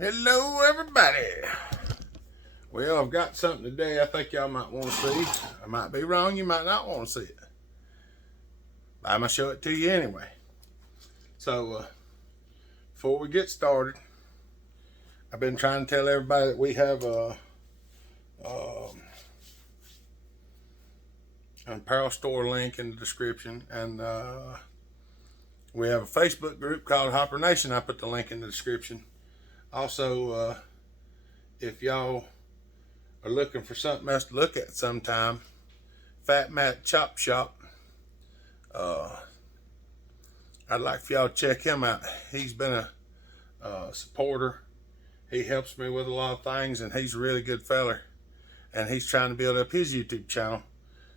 Hello, everybody. Well, I've got something today I think y'all might want to see. I might be wrong. You might not want to see it. I'm going to show it to you anyway. So, before we get started, I've been trying to tell everybody that we have an apparel store link in the description. And we have a Facebook group called Hopper Nation. I put the link in the description. Also, if y'all are looking for something else to look at sometime, Fat Matt Chop Shop, I'd like for y'all to check him out. He's been a supporter. He helps me with a lot of things, and he's a really good feller. And he's trying to build up his YouTube channel.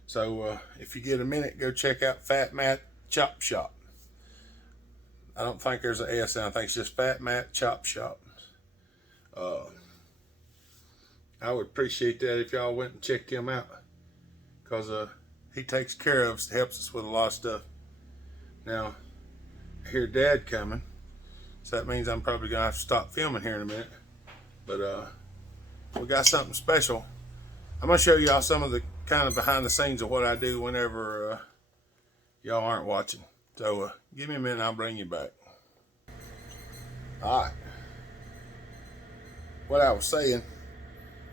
So if you get a minute, go check out Fat Matt Chop Shop. I don't think there's an S in it. I think it's just Fat Matt Chop Shop. I would appreciate that if y'all went and checked him out, because he takes care of us, helps us with a lot of stuff. Now, I hear Dad coming, so that means I'm probably gonna have to stop filming here in a minute. But we got something special. I'm gonna show y'all some of the kind of behind the scenes of what I do whenever y'all aren't watching. So give me a minute, I'll bring you back. All right. What I was saying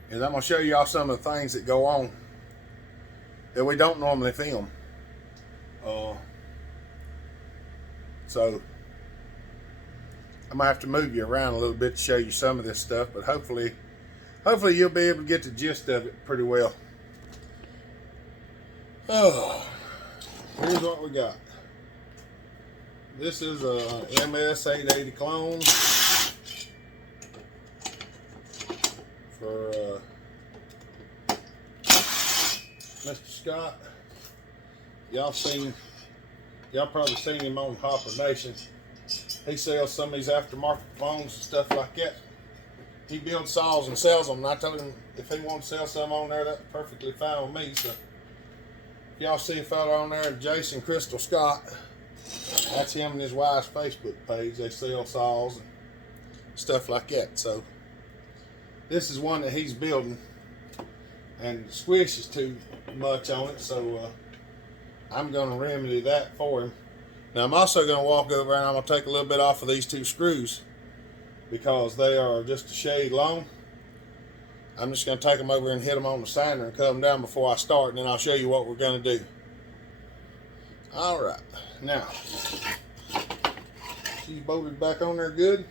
is I'm going to show y'all some of the things that go on that we don't normally film. So I might have to move you around a little bit to show you some of this stuff, but hopefully you'll be able to get the gist of it pretty well. Oh, here's what we got. This is a MS-880 clone for Mr. Scott. Y'all probably seen him on Hopper Nation. He sells some of these aftermarket clones and stuff like that. He builds saws and sells them, and I told him if he wanted to sell some on there, that's perfectly fine with me. So if y'all see a fella on there, Jason Crystal Scott, that's him and his wife's Facebook page. They sell saws and stuff like that. So this is one that he's building, and the squish is too much on it, so I'm going to remedy that for him. Now I'm also going to walk over and I'm going to take a little bit off of these two screws because they are just a shade long. I'm just going to take them over and hit them on the sander and cut them down before I start, and then I'll show you what we're going to do. Alright, now she's bolted back on there good.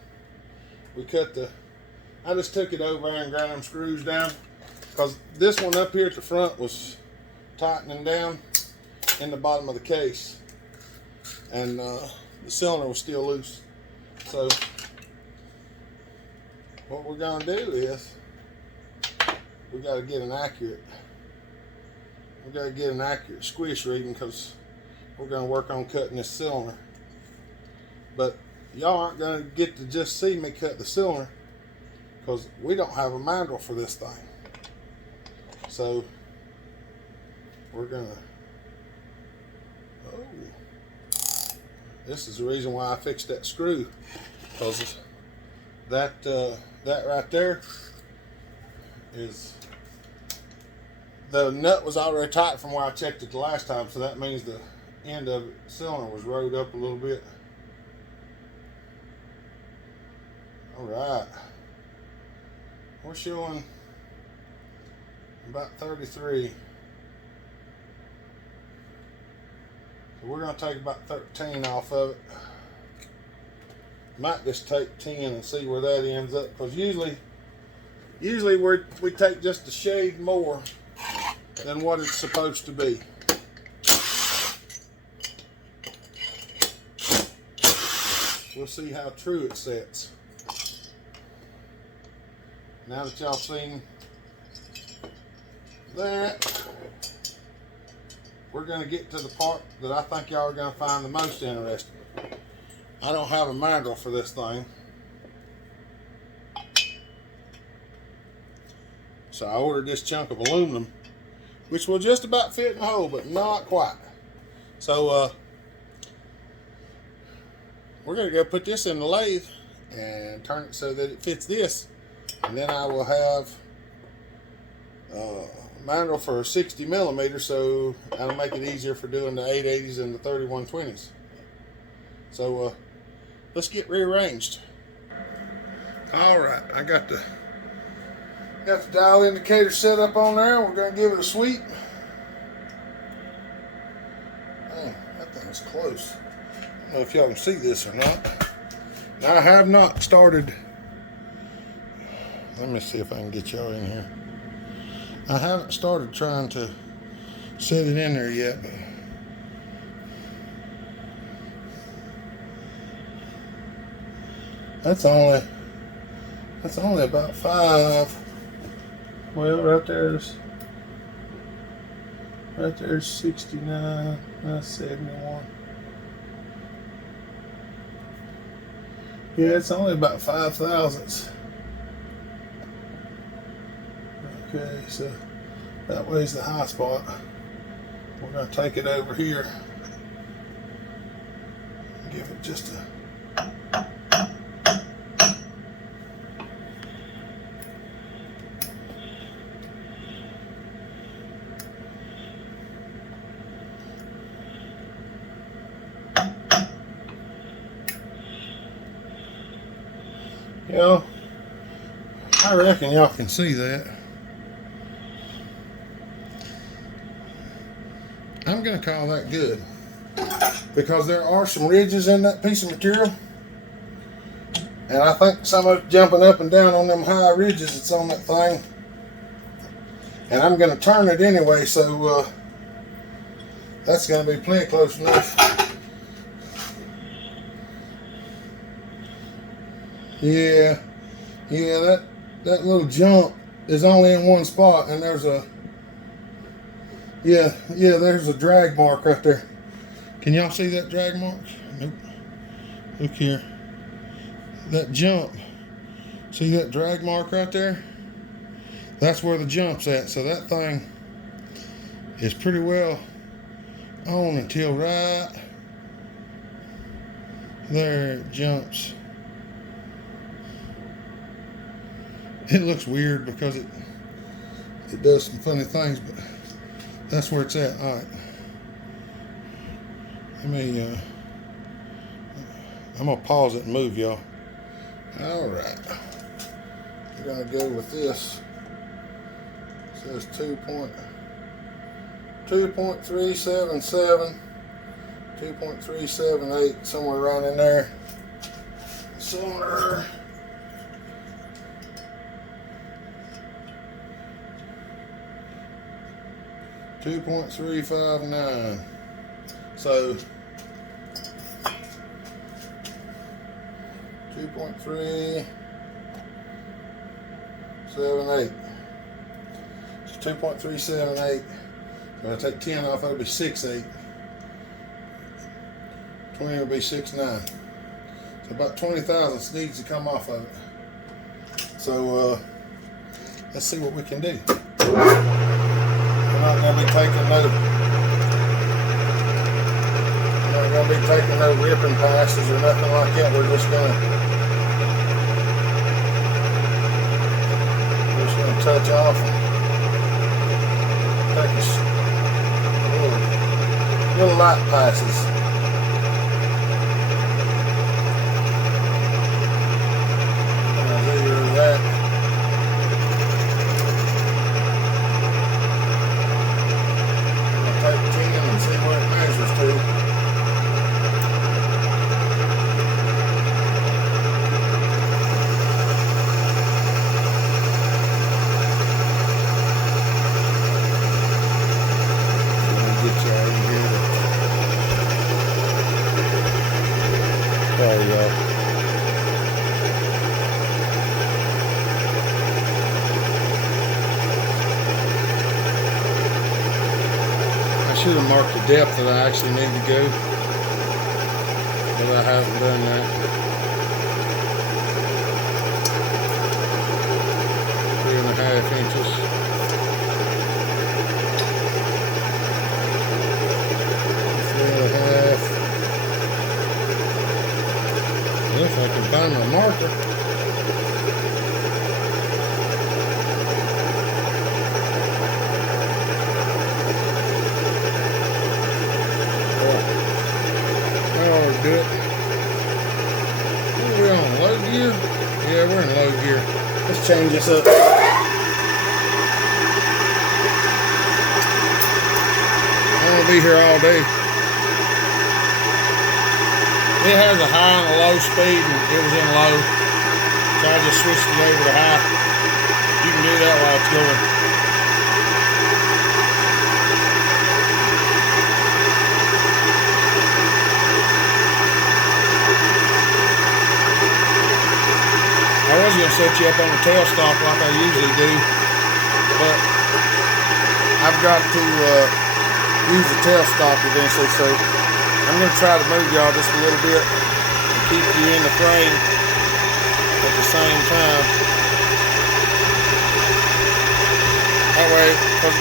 I just took it over and ground them screws down because this one up here at the front was tightening down in the bottom of the case, and the cylinder was still loose. So what we're going to do is we got to get an accurate squish reading, because we're going to work on cutting this cylinder. But y'all aren't going to get to just see me cut the cylinder because we don't have a mandrel for this thing. So we're going to... this is the reason why I fixed that screw, because that right there is... the nut was already tight from where I checked it the last time, so that means the end of the cylinder was rode up a little bit. Alright, we're showing about 33, so we're going to take about 13 off of it. Might just take 10 and see where that ends up, because usually we take just a shade more than what it's supposed to be. We'll see how true it sets. Now that y'all seen that, we're going to get to the part that I think y'all are going to find the most interesting. I don't have a mandrel for this thing, so I ordered this chunk of aluminum, which will just about fit in the hole, but not quite. So we're going to go put this in the lathe and turn it so that it fits this. And then I will have mandrel for 60 millimeters, so that'll make it easier for doing the 880s and the 3120s. So let's get rearranged. All right, I got the dial indicator set up on there. We're gonna give it a sweep. Man, that thing's close. I don't know if y'all can see this or not. Now, I have not started. Let me see if I can get y'all in here. I haven't started trying to set it in there yet, but that's only about 5. Well, right there's 69. That's 71. Yeah, it's only about 5 thousandths. Okay, so that way's the high spot. We're going to take it over here. Give it just a... You know, I reckon y'all can see that. I'm going to call that good, because there are some ridges in that piece of material, and I think some of it jumping up and down on them high ridges that's on that thing, and I'm going to turn it anyway, so that's going to be plenty close enough. Yeah, that little jump is only in one spot, and there's a there's a drag mark right there. Can y'all see that drag mark? Nope. Look here. That jump. See that drag mark right there? That's where the jump's at. So that thing is pretty well on until right there it jumps. It looks weird because it does some funny things, but that's where it's at. All right. Let me, I'm going to pause it and move y'all. All right. We're going to go with this. It says 2.377, 2.378, somewhere around in there. Cylinder. 2.359. So 2.378. So 2.378. When I take 10 off, that'll be 6.8. 20 will be 6.9. So about 20 thousandths needs to come off of it. So let's see what we can do. We're not going to be taking no ripping passes or nothing like that. We're just going to touch off and take a little light passes. There you go. I should have marked the depth that I actually need to go, but I haven't done that. 3.5 inches. If I can find my marker. Do it. What are we on? Low gear? Yeah, we're in low gear. Let's change this up. I'm gonna be here all day. It has a high and a low speed, and it was in low, so I just switched it over to high. You can do that while it's going. I was going to set you up on the tailstock like I usually do, but I've got to use the tailstock eventually, so I'm going to try to move y'all just a little bit and keep you in the frame at the same time. That way, because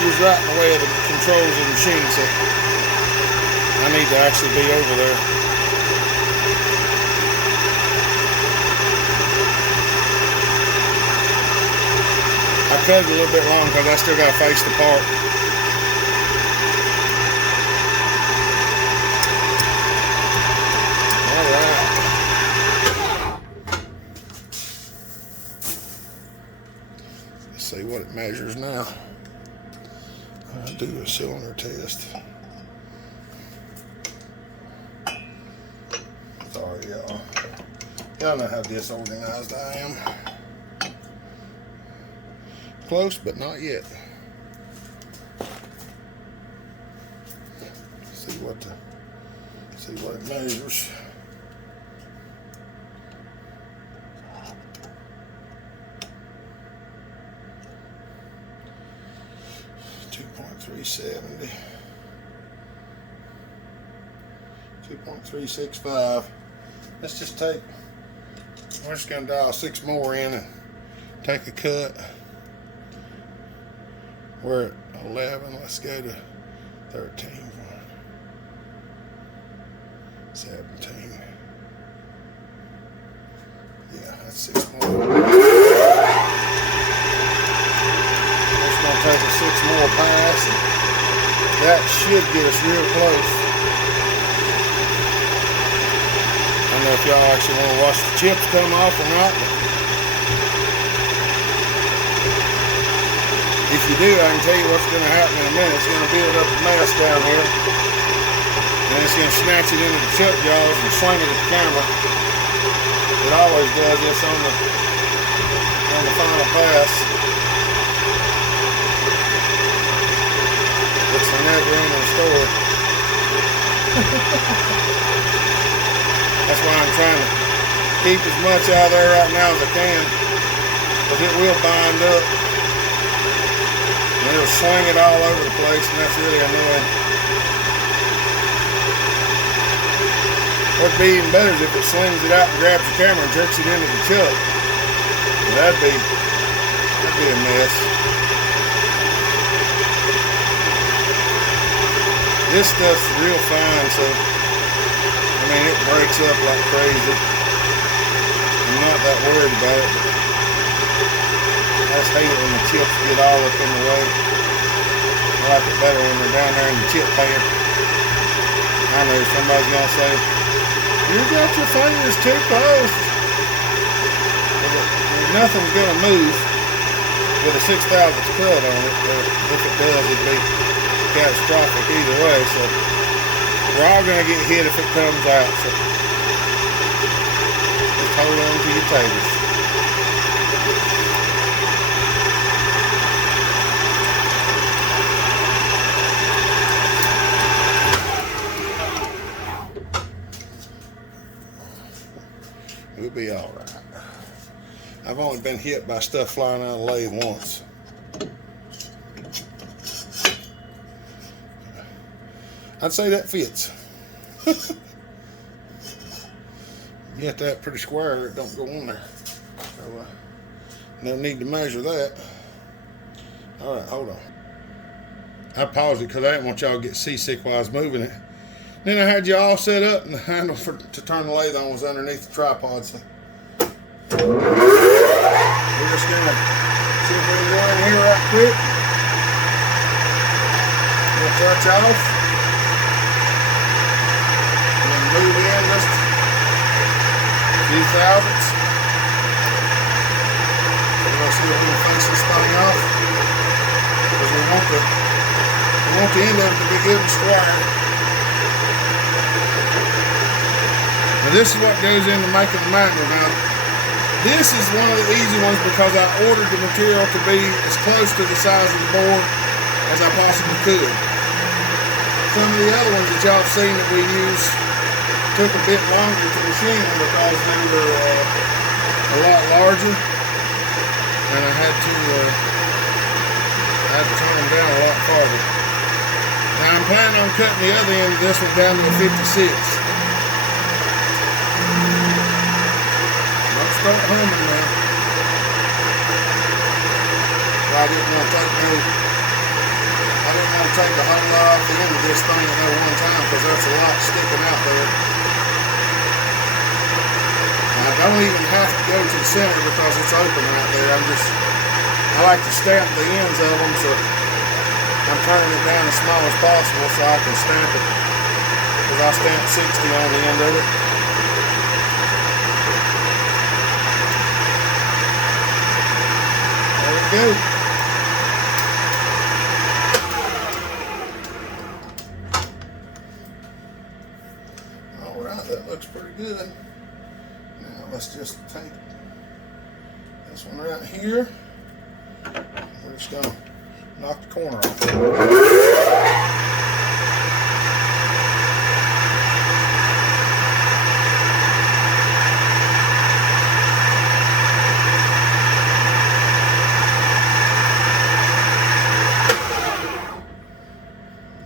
you're right in the way of the controls of the machine, so I need to actually be over there. I cut it a little bit long because I still got to face the part. All right. Let's see what it measures now. I'll do a cylinder test. Sorry, y'all. Y'all know how disorganized I am. Close, but not yet. See what it measures. .370, 2.365. Let's just take. We're just gonna dial 6 more in and take a cut. We're at 11. Let's go to 13, 17. Yeah, that's 6 more. It's going to take a 6 more pass. That should get us real close. I don't know if y'all actually want to watch the chips come off or not. If you do, I can tell you what's going to happen in a minute. It's going to build up a mass down here. And it's going to snatch it into the chip jaws and sling it at the camera. It always does this on the final pass. It's the never ending story. That's why I'm trying to keep as much out of there right now as I can. Because it will bind up. And it'll swing it all over the place, and that's really annoying. What'd be even better is if it slings it out and grabs the camera and jerks it into the chuck. That'd be a mess. This stuff's real fine, so I mean it breaks up like crazy. I'm not that worried about it. I just hate it when the chips get all up in the way. I like it better when they're down there in the chip pan. I know somebody's gonna say, "You got your fingers too close." Nothing's gonna move with a 6,000th cut on it. If it does, it'd be catastrophic either way. So we're all gonna get hit if it comes out. So just hold on to your taters. We'll be all right. I've only been hit by stuff flying out of the lathe once. I'd say that fits. You have to have it pretty square or it don't go on there. So, no need to measure that. All right, hold on. I paused it because I didn't want y'all to get seasick while I was moving it. Then I had you all set up, and the handle to turn the lathe on was underneath the tripod. So We're just gonna see if we can go in here right quick. We'll touch off. And then move in just a few thousandths. We're gonna see if we can finish this thing off. Because we want the end of it to be good and square. Now this is what goes into making the magnet. Now this is one of the easy ones because I ordered the material to be as close to the size of the board as I possibly could. Some of the other ones that y'all have seen that we use took a bit longer to machine because they were a lot larger, and I had to turn them down a lot farther. Now I'm planning on cutting the other end of this one down to a 56. Don't start humming now. I didn't want to take a whole lot off the end of this thing at one time because that's a lot sticking out there. And I don't even have to go to the center because it's open right there. I like to stamp the ends of them, so I'm turning it down as small as possible so I can stamp it, because I stamped 60 on the end of it. There we go. Alright, that looks pretty good. Now let's just take this one right here. We're just going to knock the corner off.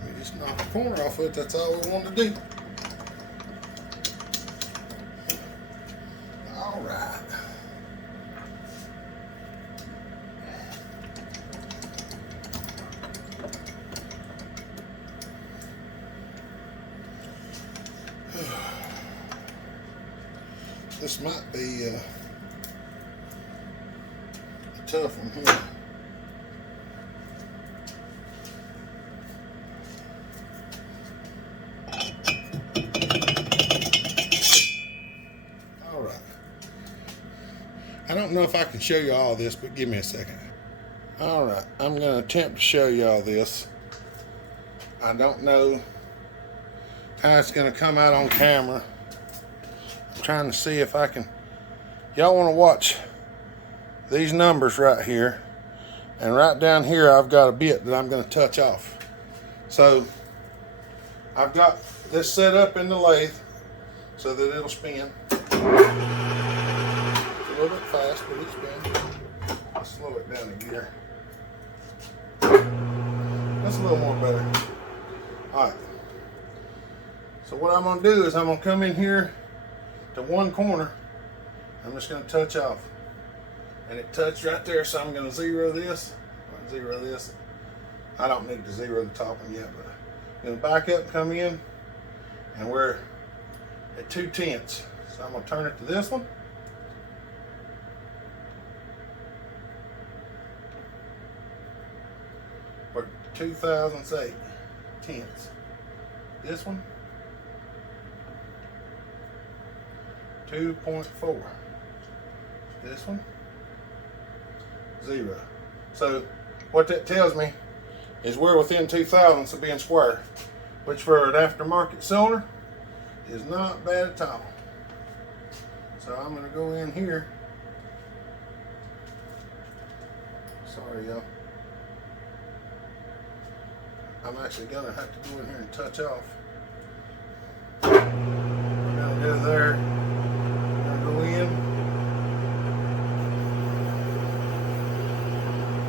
We just knock the corner off it. That's all we want to do. All right. This might be a tough one here. All right. I don't know if I can show you all this, but give me a second. All right, I'm going to attempt to show you all this. I don't know how it's going to come out on camera. Trying to see if I can. Y'all want to watch these numbers right here, and right down here I've got a bit that I'm going to touch off. So I've got this set up in the lathe so that it'll spin. It's a little bit fast, but it spins. I'll slow it down a gear. That's a little more better. All right. So what I'm going to do is I'm going to come in here to one corner. I'm just going to touch off, and it touched right there, so I'm going to zero this. I don't need to zero the top one yet, but I'm going to back up, come in, and we're at 2/10. So I'm going to turn it to this one. We're 2,008 tenths. This one 2.4. This one 0. So what that tells me is we're within 2 thousandths of being square, which for an aftermarket cylinder is not bad at all. So I'm going to go in here. Sorry, y'all. I'm actually going to have to go in here and touch off. We're going to go there. Go in.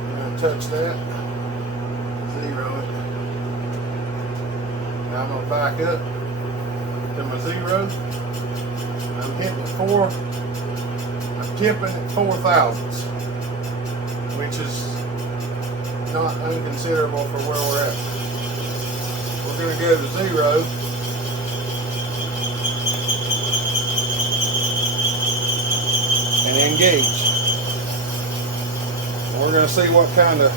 I'm going to touch that. Zero it. Now I'm going to back up to my zero. I'm hitting I'm tipping at 4 thousandths, which is not unconsiderable for where we're at. We're going to go to 0. And engage. We're gonna see what kind of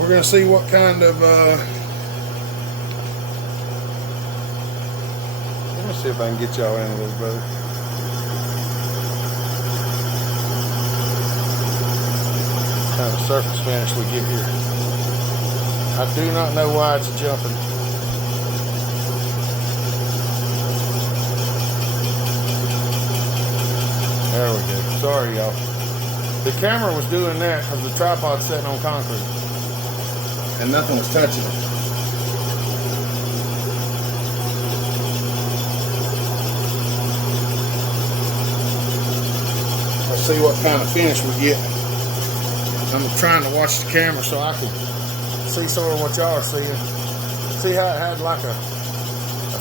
let me see if I can get y'all in a little better. What kind of surface finish we get here. I do not know why it's jumping. There we go. Sorry, y'all. The camera was doing that because the tripod's sitting on concrete. And nothing was touching it. Let's see what kind of finish we get. I'm trying to watch the camera so I can see sort of what y'all are seeing. See how it had like a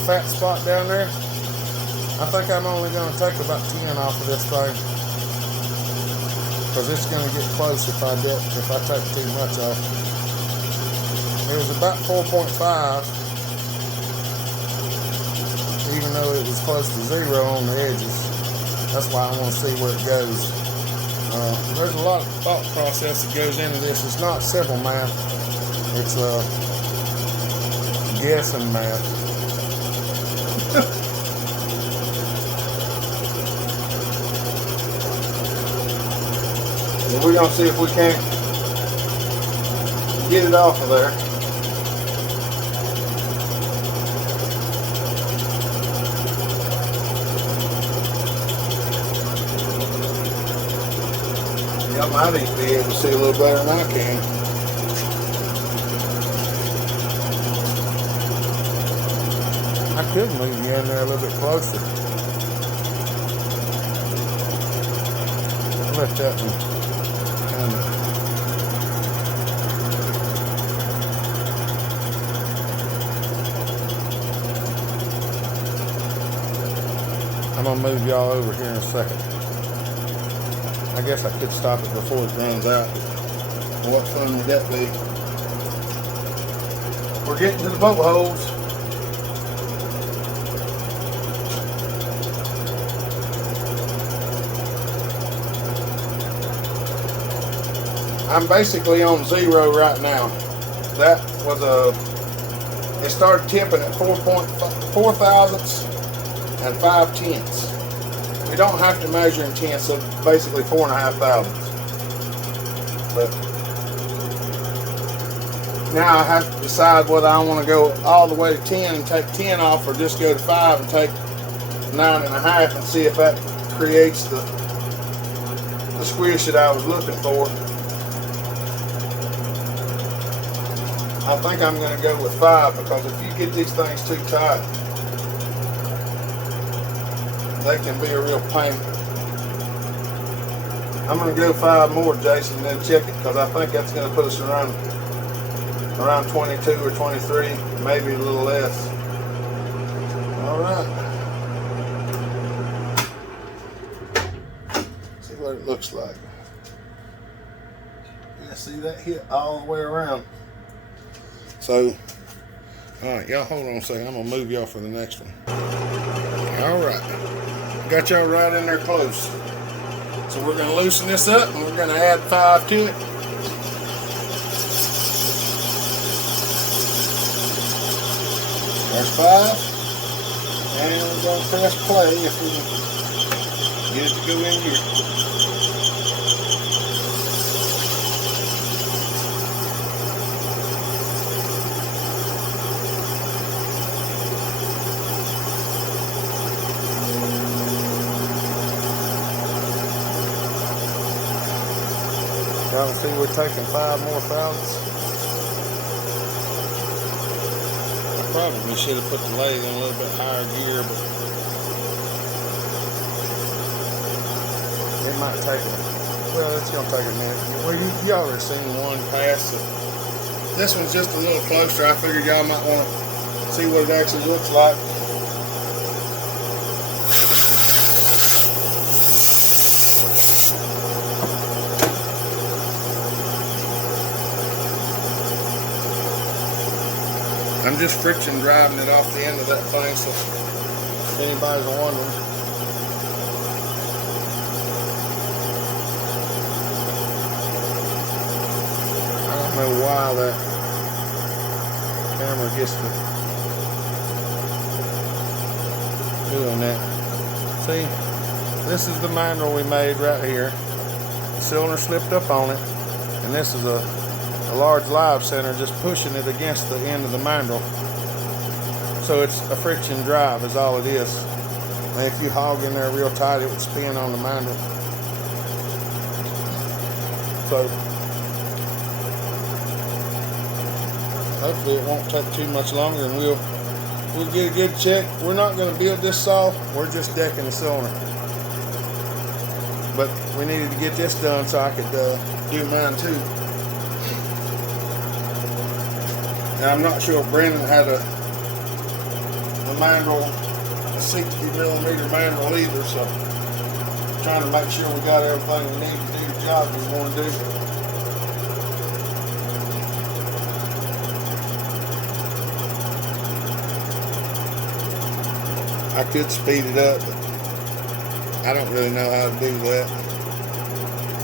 fat spot down there? I think I'm only going to take about 10 off of this thing. Because it's going to get close if I take too much off. It was about 4.5. Even though it was close to 0 on the edges. That's why I want to see where it goes. There's a lot of thought process that goes into this. It's not simple math. It's guessing math. We're going to see if we can't get it off of there. Y'all might even be able to see a little better than I can. I could move you in there a little bit closer. Let that one kind of. I'm going to move y'all over here in a second. I guess I could stop it before it runs out. What fun would that be? We're getting to the boat holes. I'm basically on 0 right now. That was it started tipping at 4 thousandths and 5 tenths. We don't have to measure in tenths, so basically 4.5 thousandths. But now I have to decide whether I want to go all the way to 10 and take 10 off, or just go to 5 and take 9.5 and see if that creates the squish that I was looking for. I think I'm going to go with 5, because if you get these things too tight, they can be a real pain. I'm going to go 5 more, Jason, and then check it, because I think that's going to put us around 22 or 23, maybe a little less. All right. See what it looks like. Yeah, see that hit all the way around. So, all right, y'all hold on a second. I'm going to move y'all for the next one. All right. Got y'all right in there close. So we're going to loosen this up, and we're going to add 5 to it. There's 5. And we're going to press play if we can get it to go in here. Y'all can see we're taking 5 more thousandths. I probably should have put the lathe in a little bit higher gear, but it might take well, it's going to take a minute. Well, y'all already seen one pass. So this one's just a little closer. I figured y'all might want to see what it actually looks like. I'm just friction driving it off the end of that thing, so if anybody's wondering. know why that camera gets to doing that. See, this is the mandrel we made right here. The cylinder slipped up on it, and this is a large live center just pushing it against the end of the mandrel. So it's a friction drive is all it is. And if you hog in there real tight, it would spin on the mandrel. So hopefully it won't take too much longer, and we'll get a good check. We're not going to build this saw, we're just decking the cylinder. But we needed to get this done so I could do mine too. And I'm not sure if Brendan had a mandrel, a 60mm mandrel either, so trying to make sure we got everything we need to do the job we want to do. I could speed it up, but I don't really know how to do that.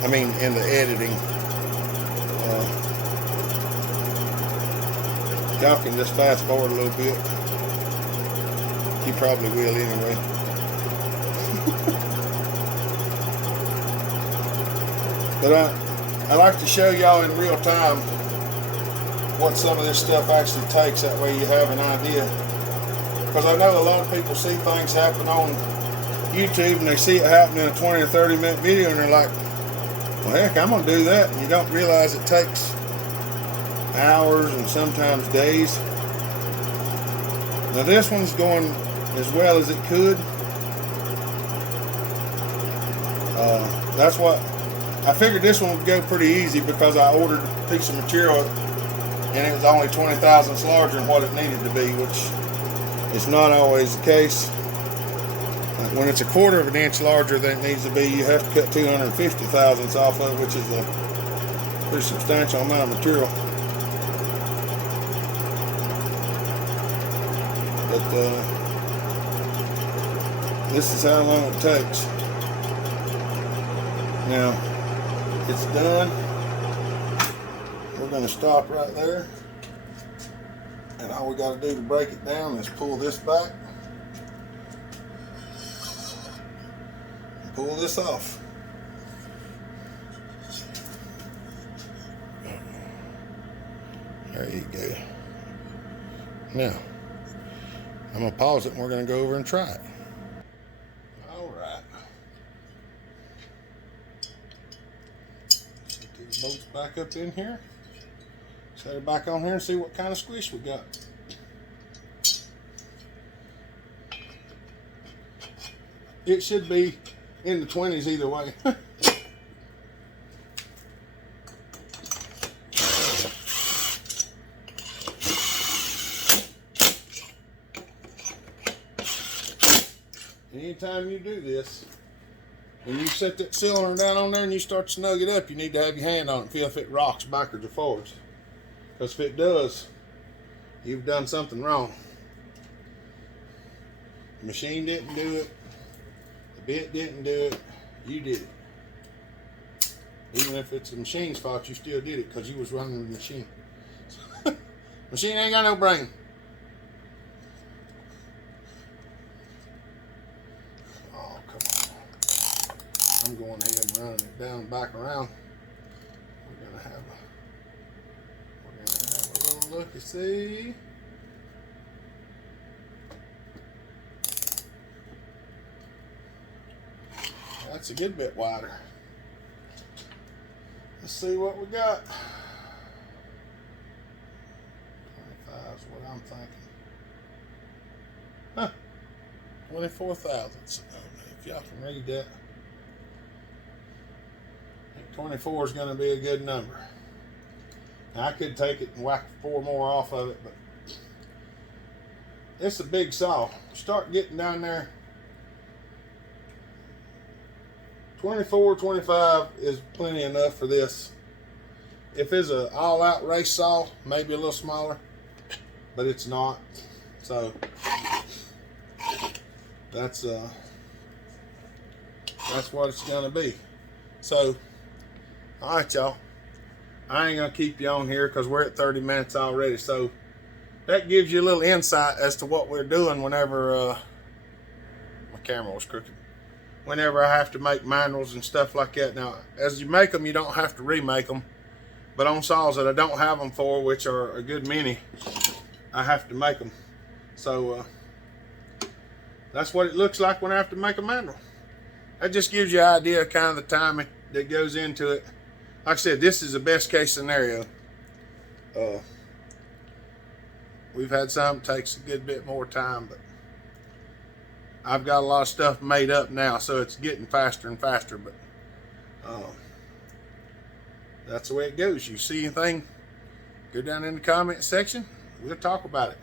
I mean, in the editing. Y'all can just fast forward a little bit. You probably will anyway. But I like to show y'all in real time what some of this stuff actually takes. That way you have an idea. Because I know a lot of people see things happen on YouTube and they see it happen in a 20 or 30 minute video and they're like, well, heck, I'm going to do that. And you don't realize it takes hours and sometimes days. Now this one's going as well as it could. That's what I figured. This one would go pretty easy because I ordered a piece of material and it was only 20 thousandths larger than what it needed to be, which is not always the case. When it's a quarter of an inch larger than it needs to be, you have to cut 250 thousandths off of it, which is a pretty substantial amount of material. But this is how long it takes. Now, it's done. We're going to stop right there. And all we got to do to break it down is pull this back. And pull this off. There you go. Now, I'm going to pause it and we're going to go over and try it. Alright. Set these bolts back up in here. Set it back on here and see what kind of squish we got. It should be in the 20s either way. Anytime you do this, when you set that cylinder down on there and you start to snug it up, you need to have your hand on it and feel if it rocks backwards or forwards. Because if it does, you've done something wrong. The machine didn't do it. The bit didn't do it. You did it. Even if it's the machine's fault, you still did it because you was running the machine. Machine ain't got no brain. Oh, come on. I'm going ahead and running it down and back around. We're gonna have a little look and see. That's a good bit wider. Let's see what we got. 25 is what I'm thinking. Huh. 24 thousandths. If y'all can read that. I think 24 is going to be a good number. Now, I could take it and whack 4 more off of it, but it's a big saw. Start getting down there. 24, 25 is plenty enough for this. If it's an all-out race saw, maybe a little smaller, but it's not. So that's what it's gonna be. So, all right, y'all. I ain't gonna keep you on here because we're at 30 minutes already. So that gives you a little insight as to what we're doing whenever my camera was crooked. Whenever I have to make manuals and stuff like that. Now, as you make them, you don't have to remake them. But on saws that I don't have them for, which are a good many, I have to make them. So that's what it looks like when I have to make a manual. That just gives you an idea of kind of the time that goes into it. Like I said, this is the best case scenario. We've had some takes a good bit more time, but I've got a lot of stuff made up now, so it's getting faster and faster. But that's the way it goes. You see anything, go down in the comment section. We'll talk about it.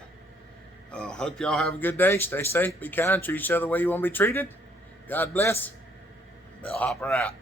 Hope y'all have a good day. Stay safe, be kind, treat each other the way you want to be treated. God bless. Bellhopper out.